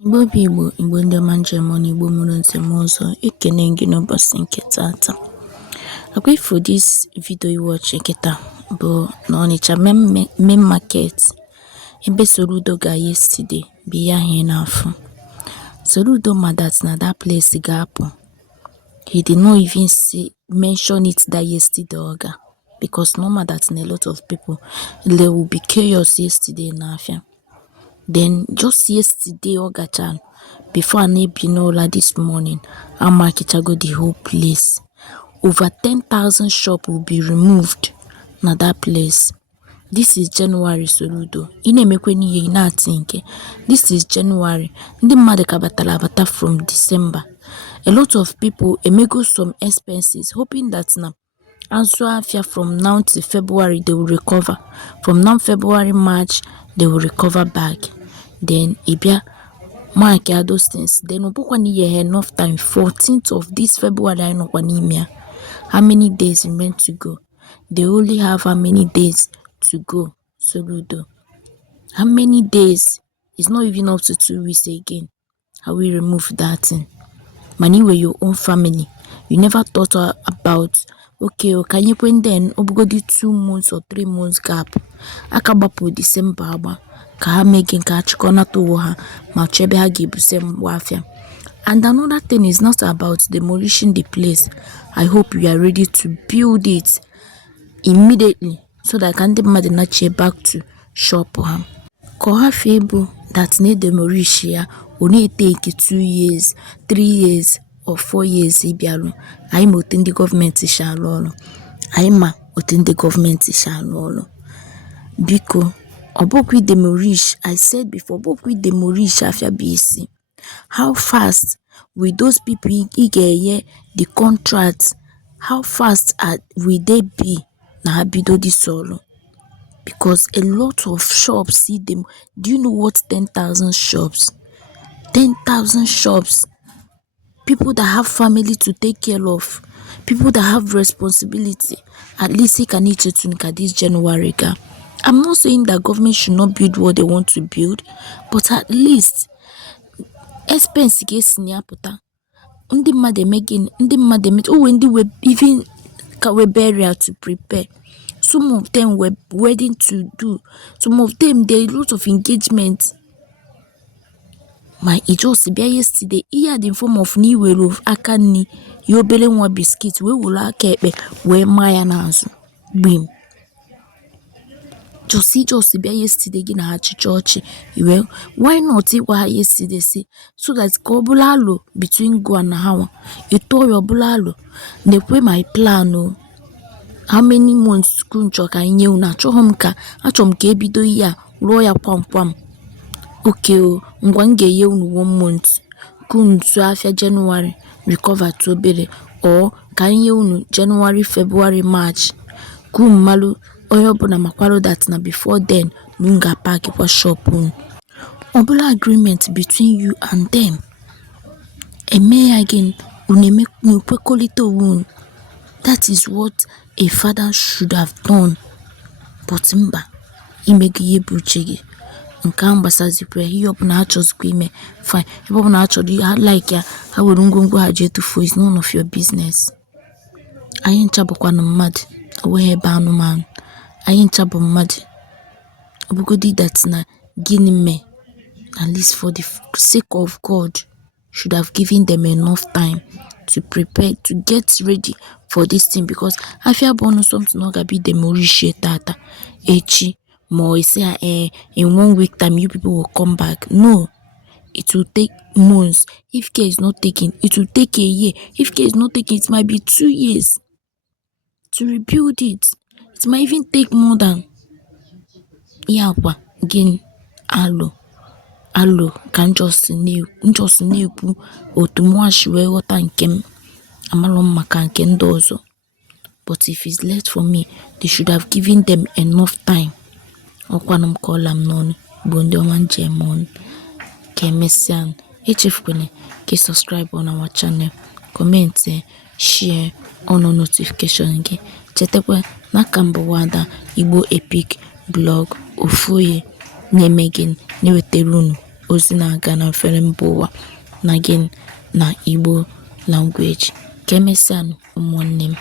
Igbo bụ Igbo, Igbo ndị ọma njem ọnụ, Igbo mụrụ nzem ọzọ, ekene gị n'ụbọchị nke taata. Akwa ifo this video you watch kịta bụ na Ọnịcha main market ebe Soludo ga yesterday bụ ihe ahụ ị na-afụ. Soludo ma that na that place ga-apụ. He did not even mention it that yesterday oga because normal that na a lot of people there will be chaos yesterday na afia. Then just yesterday Ogachan, before Anebinola this morning, Amakichago the whole place. Over 10,000 shops will be removed na that place. This is January Soludo. Inemekweni ye na think. This is January. Ndi mmadụ kabatala abata from December. A lot of people emego some expenses hoping that na Afia from now to February they will recover. From now February, March, they will recover back. Then Ibia mark those things. Then Obukwani enough time. 14th of this February I know how many days remain to go. They only have how many days to go. Soludo. How many days? It's not even up to 2 weeks again. How we remove that thing. Money were your own family. You never thought about okay, can you put then obugodi 2 months or 3 months gap. Akabapu December aba. Ka ha making catch corner to ha ma chebe ha gibuse wafia. And another thing is not about demolishing the place. I hope you are ready to build it immediately so that can the back to shop ham. Koha febu that need demolish ya only take 2 years, 3 years or 4 years ibialu. I'm within the government shalolo. I'm within the government shalolo. Biko Obokwi demolish, I said before, Obokwi demolish Afia BC. How fast will those people get the contracts? How fast will they be na habido di solo? Because a lot of shops see them. Do you know what 10,000 shops? 10,000 shops. People that have family to take care of. People that have responsibility. At least he can eat to this January. I'm not saying that government should not build what they want to build, but at least expense gets niaputa. Undi made making when they were even burial to prepare. Some of them were wedding to do. Some of them there a lot of engagement. My it just be yesterday. He had in form of new way of akani yobele one biscuit we will kepe we maya nazu bim. Just be yesterday gina hachi church. Well, why not it was yesterday see so that kobulalo between go and hawa. You told your bulalo. They pay my plan no. How many months kuncho ka inye una chohomka achomke bido ya lawyer pam. Okay ngwange ye unu 1 month. Kun to after January recover to obere or ka inye unu January, February, March. Kun malu oyo bụ na makwaro that na before then nunga park kwa shop obula agreement between you and them. Eme again uneme nukwekolito wun. That is what a father should have done. But mba imegiye buchegi nka ambasazi pre hiyo bụ na achọzikwa ime fine. Ebe bụ na achọrọ ya like ya ha were ngwongwo ha je tufo is none of your business. Anyị ncha bụkwa na mmadụ owe ebe anụmanụ. Anyị ncha bụ mmadụ. Obugodi that na gini me at least for the sake of God should have given them enough time to prepare to get ready for this thing because afia bonus something not gonna be demolish tata echi more say in 1 week time you people will come back. No, it will take months. If care is not taken, it will take a year. If care is not taken, it might be 2 years to rebuild it. It might even take more than Yapa again. Allo can just new otumwashi we water nkem amalom maka nke ndozo. But if it's late for me, they should have given them enough time. Okwanum call am non bondo manjemon ke messian echefukene ke subscribe on our channel, comment, share on notification ge chetekwa na kambo wada Igbo Epic blog ofuye na-emegin na-wetere unu ozi na-aga na efere mba ụwa na gị na Igbo language. Ka emesịa ụmụnne m.